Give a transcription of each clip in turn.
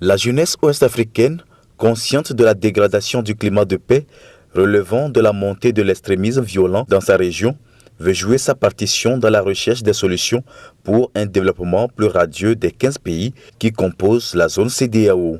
La jeunesse ouest-africaine, consciente de la dégradation du climat de paix, relevant de la montée de l'extrémisme violent dans sa région, veut jouer sa partition dans la recherche des solutions pour un développement plus radieux des 15 pays qui composent la zone CEDEAO.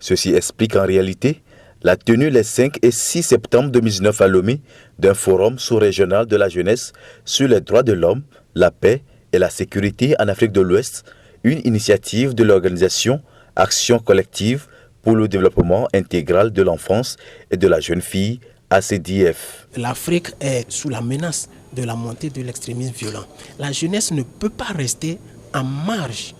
Ceci explique en réalité la tenue les 5 et 6 septembre 2019 à Lomé d'un forum sous-régional de la jeunesse sur les droits de l'homme, la paix et la sécurité en Afrique de l'Ouest, une initiative de l'organisation Action collective pour le développement intégral de l'enfance et de la jeune fille, ACDF. L'Afrique est sous la menace de la montée de l'extrémisme violent. La jeunesse ne peut pas rester en marge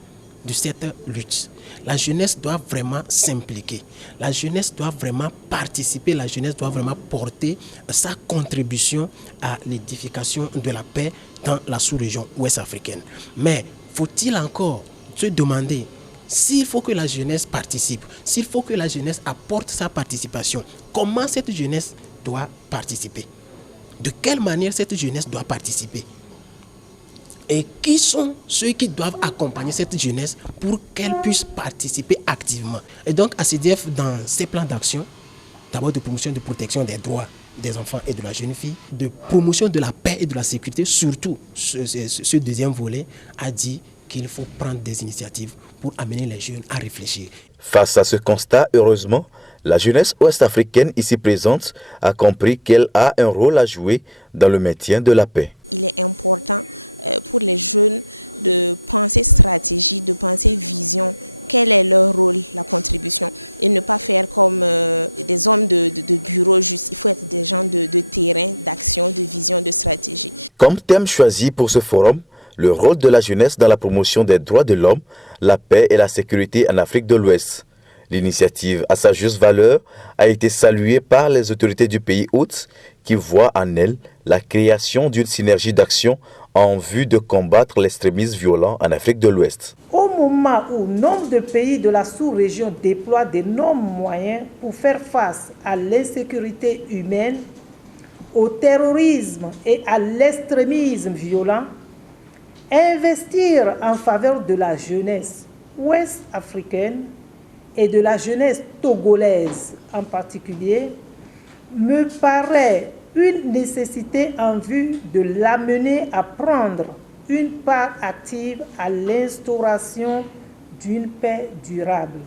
de cette lutte. La jeunesse doit vraiment s'impliquer. La jeunesse doit vraiment participer. La jeunesse doit vraiment porter sa contribution à l'édification de la paix dans la sous-région ouest-africaine. Mais faut-il encore se demander s'il faut que la jeunesse participe, s'il faut que la jeunesse apporte sa participation, comment cette jeunesse doit participer? De quelle manière cette jeunesse doit participer? Et qui sont ceux qui doivent accompagner cette jeunesse pour qu'elle puisse participer activement? Et donc, ACDF, dans ses plans d'action, d'abord de promotion et de protection des droits des enfants et de la jeune fille, de promotion de la paix et de la sécurité, surtout ce deuxième volet, a dit qu'il faut prendre des initiatives pour amener les jeunes à réfléchir. Face à ce constat, heureusement, la jeunesse ouest-africaine ici présente a compris qu'elle a un rôle à jouer dans le maintien de la paix. Il est important pour les jeunes de penser stratégie, de penser vision. Quel est leur rôle, la contribution? Et ne pas faire comme des hommes de bureau juste. Il faut être des gens de terrain, d'action, de vision, de stratégie. Comme thème choisi pour ce forum, le rôle de la jeunesse dans la promotion des droits de l'homme, la paix et la sécurité en Afrique de l'Ouest. L'initiative, à sa juste valeur, a été saluée par les autorités du pays hôte qui voient en elle la création d'une synergie d'action en vue de combattre l'extrémisme violent en Afrique de l'Ouest. Au moment où nombre de pays de la sous-région déploient d'énormes moyens pour faire face à l'insécurité humaine, au terrorisme et à l'extrémisme violent, investir en faveur de la jeunesse ouest-africaine et de la jeunesse togolaise en particulier me paraît une nécessité en vue de l'amener à prendre une part active à l'instauration d'une paix durable.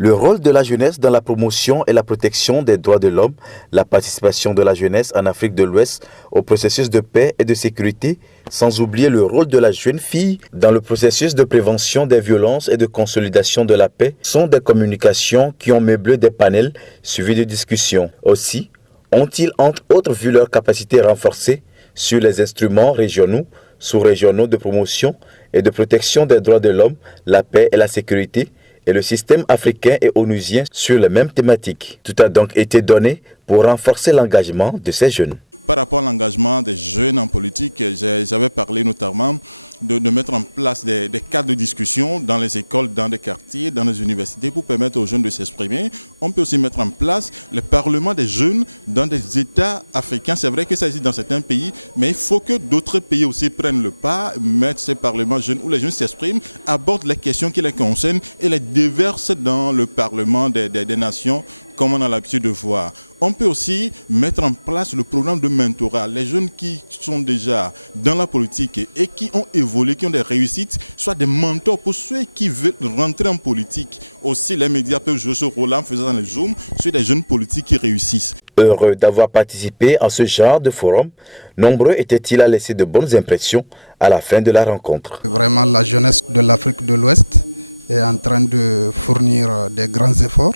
Le rôle de la jeunesse dans la promotion et la protection des droits de l'homme, la participation de la jeunesse en Afrique de l'Ouest au processus de paix et de sécurité, sans oublier le rôle de la jeune fille dans le processus de prévention des violences et de consolidation de la paix, sont des communications qui ont meublé des panels suivis de discussions. Aussi, ont-ils entre autres vu leur capacité renforcée sur les instruments régionaux, sous-régionaux de promotion et de protection des droits de l'homme, la paix et la sécurité, et le système africain et onusien sur les mêmes thématiques. Tout a donc été donné pour renforcer l'engagement de ces jeunes. Par rapport à l'engagement des jeunes en politique, j'avais parlé notamment de mettre en place des cadres de discussion dans les écoles, dans les quartiers, dans les universités pour permettre aux jeunes de s'exprimer. On peut aussi mettre en place le parlement des jeunes dans des États africains. C'est vrai que ça existe dans certains pays, mais il faut que d'autres pays aussi prennent le pas, mettent ces parlements jeunes où les jeunes s'expriment, abordent les questions qui les concernent et les déversent dans le parlement des nations, comme on a l'habitude de voir. On peut aussi mettre en place le programme de mentorat. Les jeunes qui sont déjà dans la politique et qui ont évolué, qui ont des réussites, soit des mentors pour ceux qui veulent rentrer en politique. Aussi, les médias peuvent jouer ce rôle en faisant les zooms sur des jeunes politiques qui réussissent. Heureux d'avoir participé à ce genre de forum, nombreux étaient-ils à laisser de bonnes impressions à la fin de la rencontre. Vraiment, la jeunesse de l'Afrique de l'Ouest est en train de fournir des grands efforts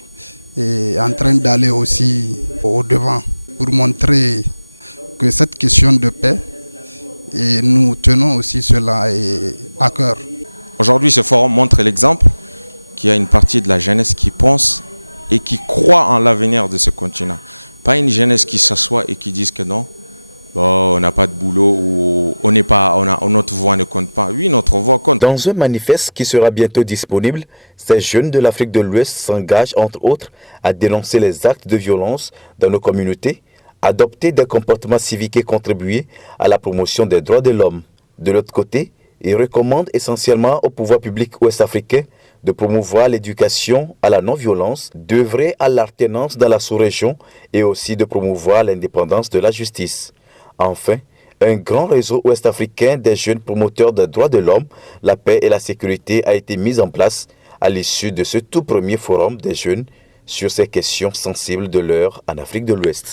et en train d'aller aussi au-devant pour montrer que cette question de paix, et nous tenons aussi cela à cœur. Aujourd'hui, ce forum montre l'exemple qu'il y a une partie de la jeunesse qui pense et qui croit en l'avenir de ce continent. Pas une jeunesse qui s'assoit et qui dit que non, bon, on n'a pas de boulot ou notre voix ne compte pas. Oui, notre voix compte. Dans un manifeste qui sera bientôt disponible, ces jeunes de l'Afrique de l'Ouest s'engagent entre autres à dénoncer les actes de violence dans nos communautés, adopter des comportements civiques et contribuer à la promotion des droits de l'homme. De l'autre côté, ils recommandent essentiellement au pouvoir public ouest-africain de promouvoir l'éducation à la non-violence, d'œuvrer à l'alternance dans la sous-région et aussi de promouvoir l'indépendance de la justice. Enfin, un grand réseau ouest-africain des jeunes promoteurs des droits de l'homme, la paix et la sécurité a été mis en place à l'issue de ce tout premier forum des jeunes sur ces questions sensibles de l'heure en Afrique de l'Ouest.